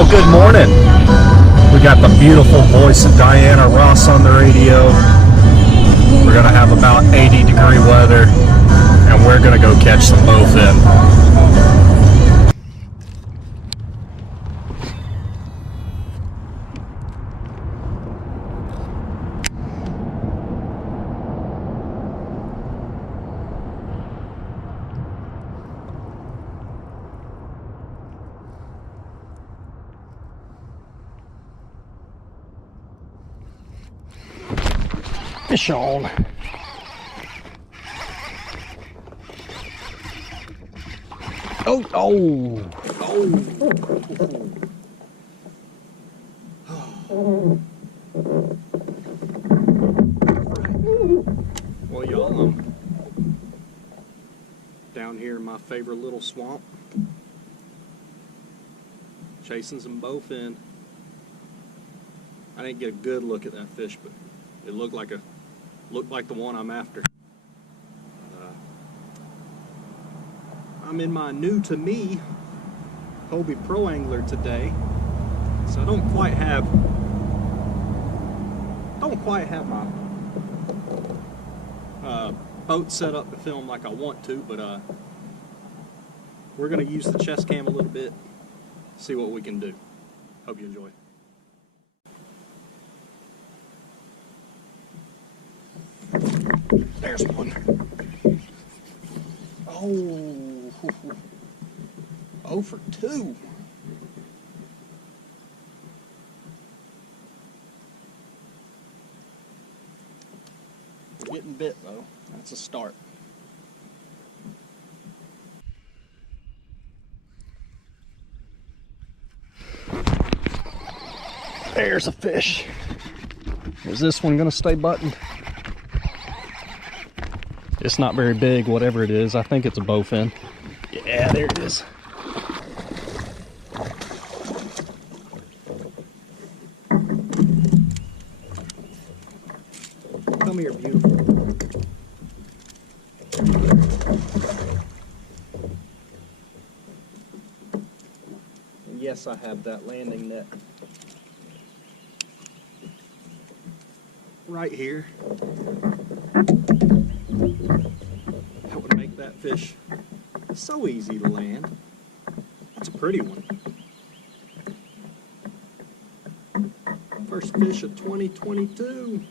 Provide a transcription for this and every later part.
Well, good morning. We got the beautiful voice of Diana Ross on the radio. We're going to have about 80-degree weather, and we're going to go catch some bowfin. Fish on. Oh, oh, oh. Well, y'all, I'm down here in my favorite little swamp, chasing some bowfin. I didn't get a good look at that fish, but it looked like the one I'm after. I'm in my new to me Hobie Pro Angler today, so I don't quite have my boat set up to film like I want to, but we're gonna use the chest cam a little bit, see what we can do. Hope you enjoy. There's one. Oh, 0 for 2. We're getting bit though. That's a start. There's a fish. Is this one gonna stay buttoned? It's not very big, whatever it is. I think it's a bowfin. Yeah, there it is. Come here, beautiful. And yes, I have that landing net right here. That would make that fish so easy to land. It's a pretty one. First fish of 2022.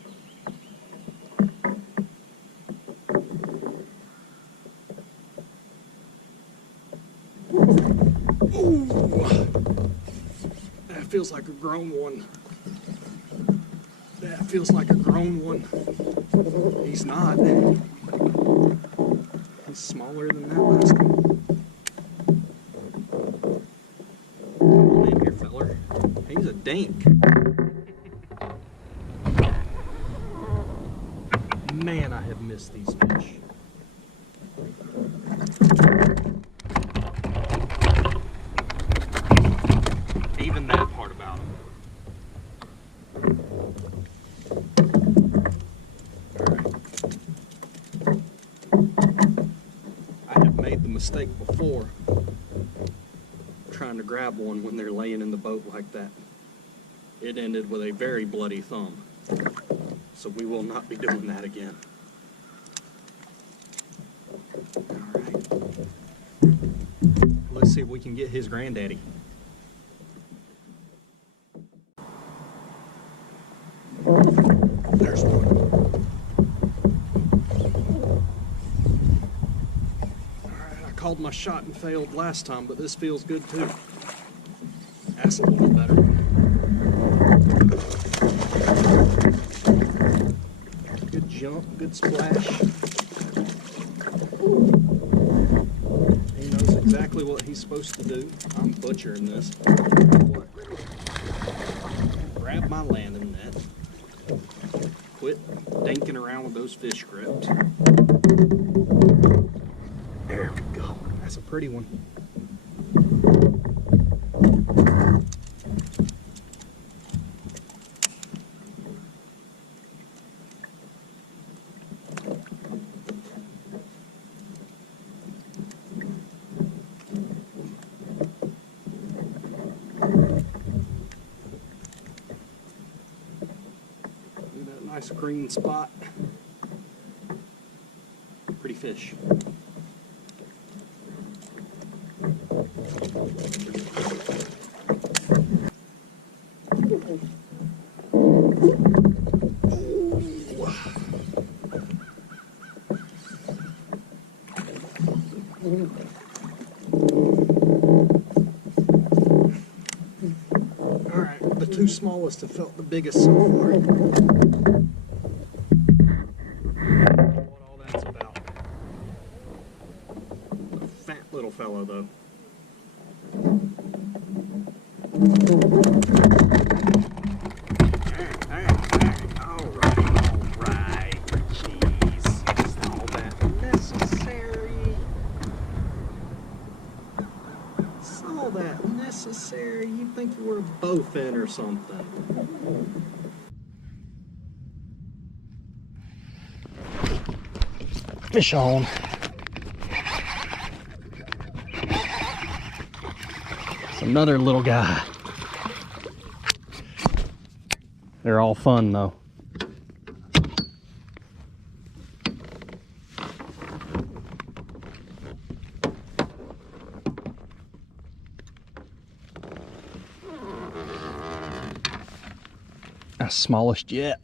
Ooh, that feels like a grown one. That feels like a grown one. He's not. He's smaller than that last one. Come on in here, feller. He's a dink. Man, I have missed these fish. Even that part about them. Mistake before trying to grab one when they're laying in the boat like that. It ended with a very bloody thumb. So we will not be doing that again. Alright. Let's see if we can get his granddaddy. There's one. Called my shot and failed last time, but this feels good too. That's a little better. Good jump, good splash. He knows exactly what he's supposed to do. I'm butchering this. Grab my landing net. Quit dinking around with those fish grips. There we go. That's a pretty one. Nice green spot. Pretty fish. Alright, the two smallest have felt the biggest so far. What all that's about. A fat little fellow though. Alright. Jeez. It's all that necessary. It's all that necessary. You'd think you were a bowfin or something. Fish on. It's another little guy. They're all fun though. That's smallest yet.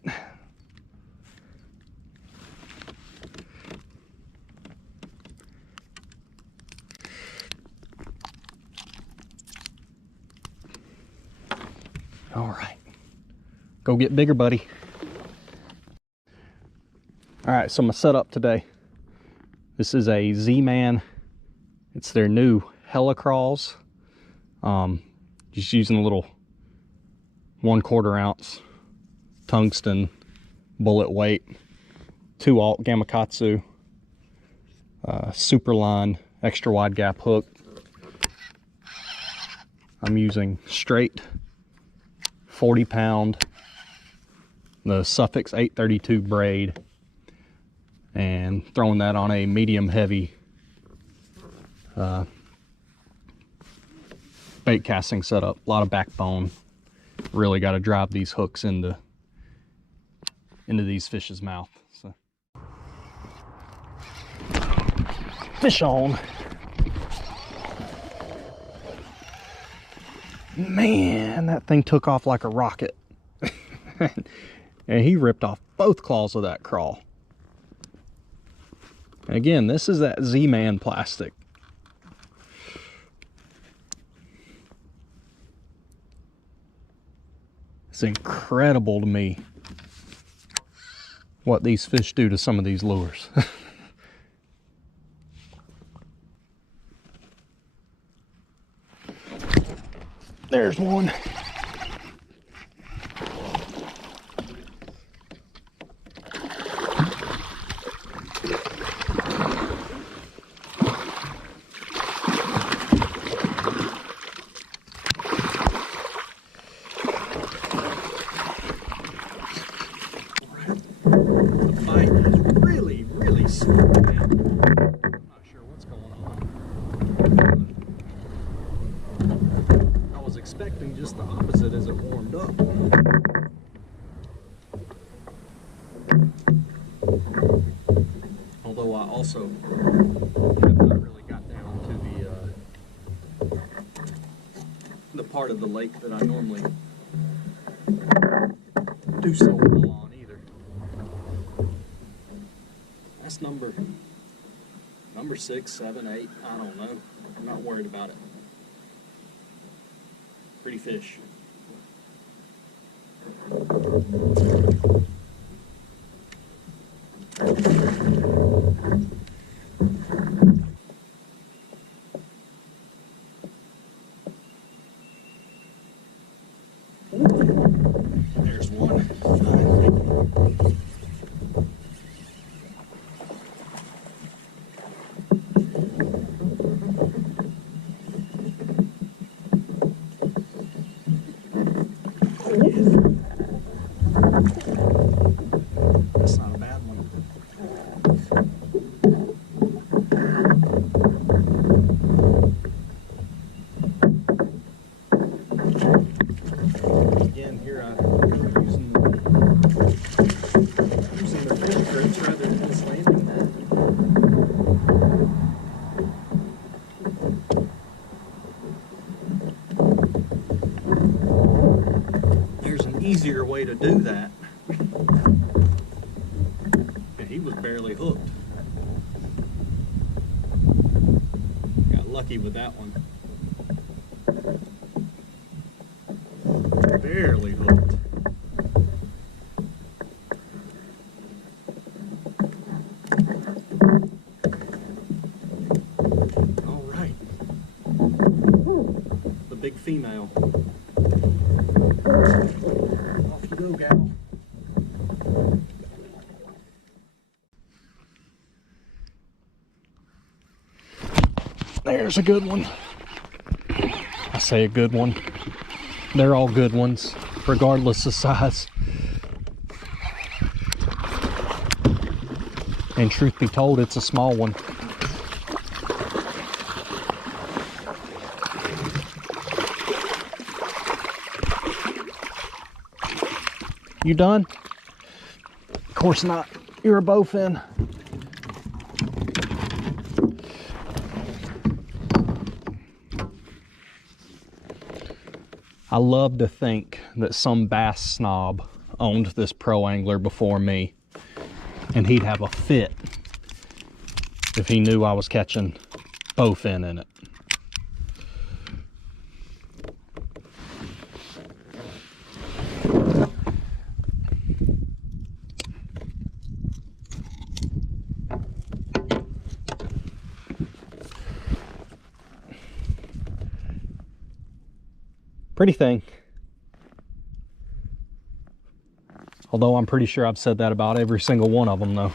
All right, go get bigger, buddy. All right, so my setup today. This is a Z-Man. It's their new Hella Craws. Just using a little 1/4 ounce tungsten bullet weight, 2-aught Gamakatsu, super line, extra wide gap hook. I'm using straight 40-pound, the Suffix 832 braid, and throwing that on a medium heavy bait casting setup. A lot of backbone. Really got to drive these hooks into these fish's mouth. So. Fish on. Man, that thing took off like a rocket. And he ripped off both claws of that crawl. And again, this is that Z-Man plastic. It's incredible to me what these fish do to some of these lures. There's one. Really slow, man. I'm not sure what's going on. I was expecting just the opposite as it warmed up. Although I also have not really got down to the part of the lake that I normally do so well on either. That's number 6, 7, 8. I don't know. I'm not worried about it. Pretty fish. There's one. That's not a bad one. Again, here I'm using easier way to do that. And he was barely hooked. Got lucky with that one. Barely hooked. All right. The big female. Off you go, gal. There's a good one. I say a good one. They're all good ones, regardless of size. And truth be told, it's a small one. You done? Of course not. You're a bowfin. I love to think that some bass snob owned this pro angler before me, and he'd have a fit if he knew I was catching bowfin in it. Pretty thing. Although I'm pretty sure I've said that about every single one of them though.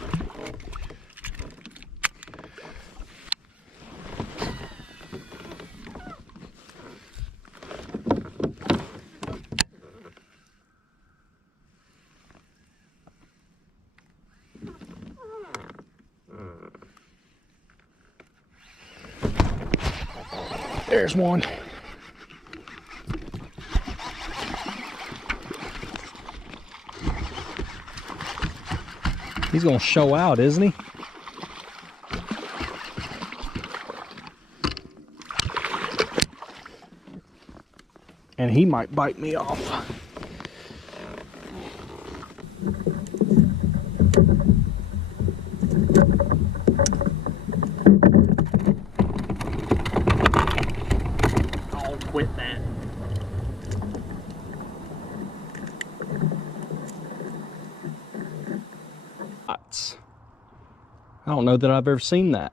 There's one. He's gonna show out, isn't he? And he might bite me off. I'll quit that. I don't know that I've ever seen that.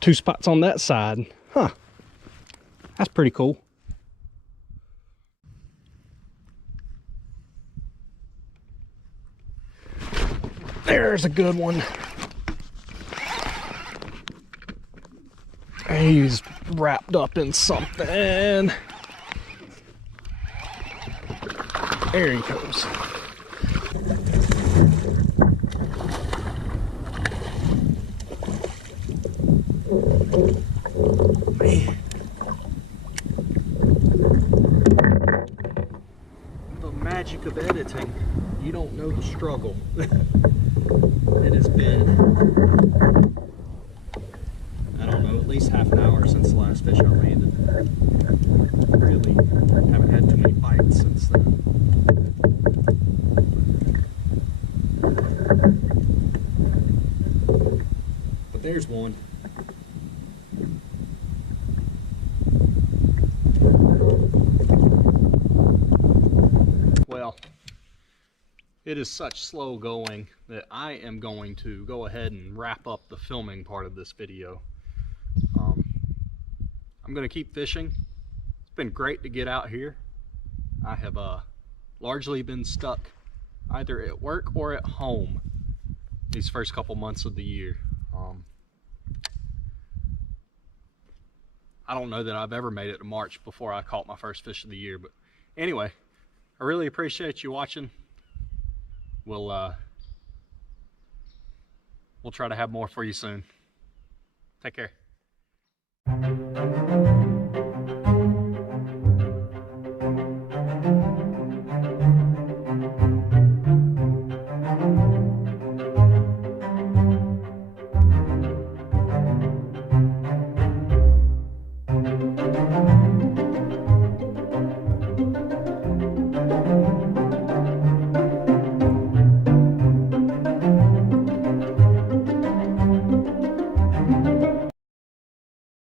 2 spots on that side. Huh. That's pretty cool. There's a good one. He's wrapped up in something. There he goes. Man. The magic of editing, you don't know the struggle. It has been, I don't know, at least half an hour since the last fish I landed. Really haven't had too many bites since then. But there's one. Well, it is such slow going that I am going to go ahead and wrap up the filming part of this video. I'm going to keep fishing. It's been great to get out here. I have largely been stuck either at work or at home these first couple months of the year. I don't know that I've ever made it to March before I caught my first fish of the year, but anyway, I really appreciate you watching. We'll try to have more for you soon. Take care.